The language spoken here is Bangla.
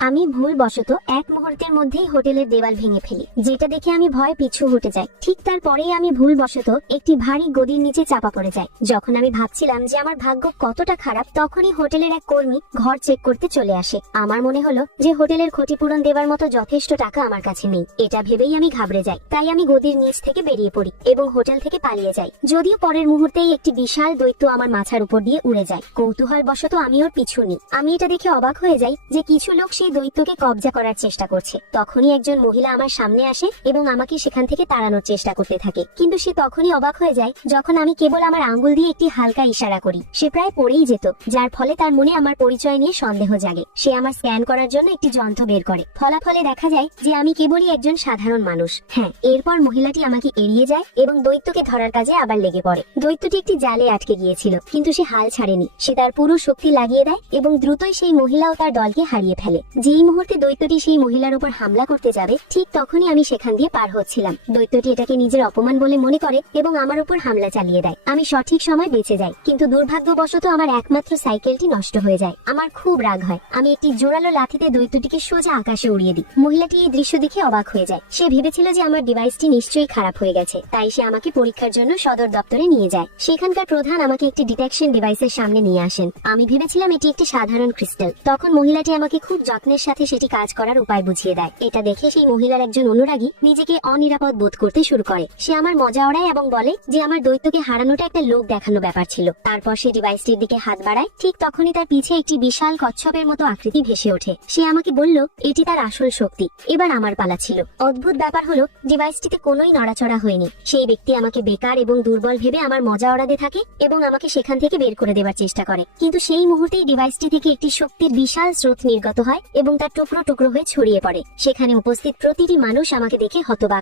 আমি ভুলবশত এক মুহূর্তের মধ্যেই হোটেলের দেওয়াল ভেঙে ফেলি, যেটা দেখে আমি ভয় পিছু হটে যাই। ঠিক তারপরেই আমি ভুলবশত একটি ভারী গদির নিচে চাপা পড়ে যাই। যখন আমি ভাবছিলাম যে আমার ভাগ্য কতটা খারাপ, তখনই হোটেলের এক কর্মী ঘর চেক করতে চলে আসে। আমার মনে হলো যে হোটেলের ক্ষতিপূরণ দেওয়ার মতো যথেষ্ট টাকা আমার কাছে নেই। এটা ভেবেই আমি ঘাবড়ে যাই। তাই আমি গদির নিচ থেকে বেরিয়ে পড়ি এবং হোটেল থেকে পালিয়ে যাই। যদিও পরের মুহূর্তেই একটি বিশাল দৈত্য আমার মাথার উপর দিয়ে উড়ে যায়। কৌতূহলবশত আমি ওর পিছু নিই। আমি এটা দেখে অবাক হয়ে যাই যে কিছু লোক সেই দৈত্যকে কবজা করার চেষ্টা করছে। তখনই একজন মহিলা আমার সামনে আসে এবং আমাকে সেখান থেকে তাড়ানোর চেষ্টা করতে থাকে। কিন্তু সে তখনই অবাক হয়ে যায় যখন আমি কেবল আমার আঙ্গুল দিয়ে একটি হালকা ইশারা করি। সে প্রায় পড়েই যেত, যার ফলে তার মনে আমার পরিচয় নিয়ে সন্দেহ জাগে। সে আমার স্ক্যান করার জন্য একটি যন্ত্র বের করে। ফলাফলে দেখা যায় যে আমি কেবলই একজন সাধারণ মানুষ। হ্যাঁ, এরপর মহিলাটি আমাকে এড়িয়ে যায় এবং দৈত্যকে ধরার কাজে আবার লেগে পড়ে। দৈত্যটি একটি জালে আটকে গিয়েছিল, কিন্তু সে হাল ছাড়েনি। সে তার পুরো শক্তি লাগিয়ে দেয় এবং দ্রুতই সেই মহিলা ও তার দলকে হারিয়ে ফেলে। যেই মুহূর্তে দৈত্যটি সেই মহিলার উপর হামলা করতে যাবে, ঠিক তখনই আমি সেখান দিয়ে পার হচ্ছিলাম। দৈত্যটি এটাকে নিজের অপমান বলে মনে করে এবং আমার উপর হামলা চালিয়ে দেয়। আমি সঠিক সময় বেঁচে যাই, কিন্তু দুর্ভাগ্যবশত আমার একমাত্র সাইকেলটি নষ্ট হয়ে যায়। আমার খুব রাগ হয়। আমি একটি জোরালো লাঠিতে দৈত্যটিকে সোজা আকাশে উড়িয়ে দিই। মহিলাটি এই দৃশ্য দেখে অবাক হয়ে যায়। সে ভেবেছিল যে আমার ডিভাইসটি নিশ্চয়ই খারাপ হয়ে গেছে, তাই সে আমাকে পরীক্ষার জন্য সদর দপ্তরে নিয়ে যায়। সেখানকার প্রধান আমাকে একটি ডিটেকশন ডিভাইসের সামনে নিয়ে আসেন। আমি ভেবেছিলাম এটি একটি সাধারণ ক্রিস্টাল। তখন মহিলাটি আমাকে খুব যত্নের সাথে সেটি কাজ করার উপায় বুঝিয়ে দেয়। এটা দেখে সেই মহিলার একজন অনুরাগী নিজেকে অনিরাপদ বোধ করতে শুরু করে। সে আমার মজা ওড়ায় এবং বলে যে আমার দৈত্যকে হারানোটা একটা লোক দেখানো ব্যাপার ছিল। তারপর সে ডিভাইসটির দিকে হাত বাড়ায়। ঠিক তখনই তার পিছে একটি বিশাল কচ্ছপের মতো আকৃতি ভেসে ওঠে। সে আমাকে বলল এটি তার আসল শক্তি। এবার আমার পালা ছিল। অদ্ভুত ব্যাপার হলো ডিভাইসটিতে কোনোই নড়াচড়া হয়নি। সেই ব্যক্তি আমাকে বেকার এবং দুর্বল ভেবে আমার মজা ওড়াতে থাকে এবং আমাকে সেখান থেকে বের করে দেওয়ার চেষ্টা করে। কিন্তু সেই মুহূর্তেই ডিভাইসটি থেকে একটি শক্তির বিশাল স্রোত নির্গত হয় এবং তার টুকরো টুকরো হয়ে ছড়িয়ে পড়ে। সেখানে উপস্থিত প্রতিটি মানুষ আমাকে দেখে হতবাক।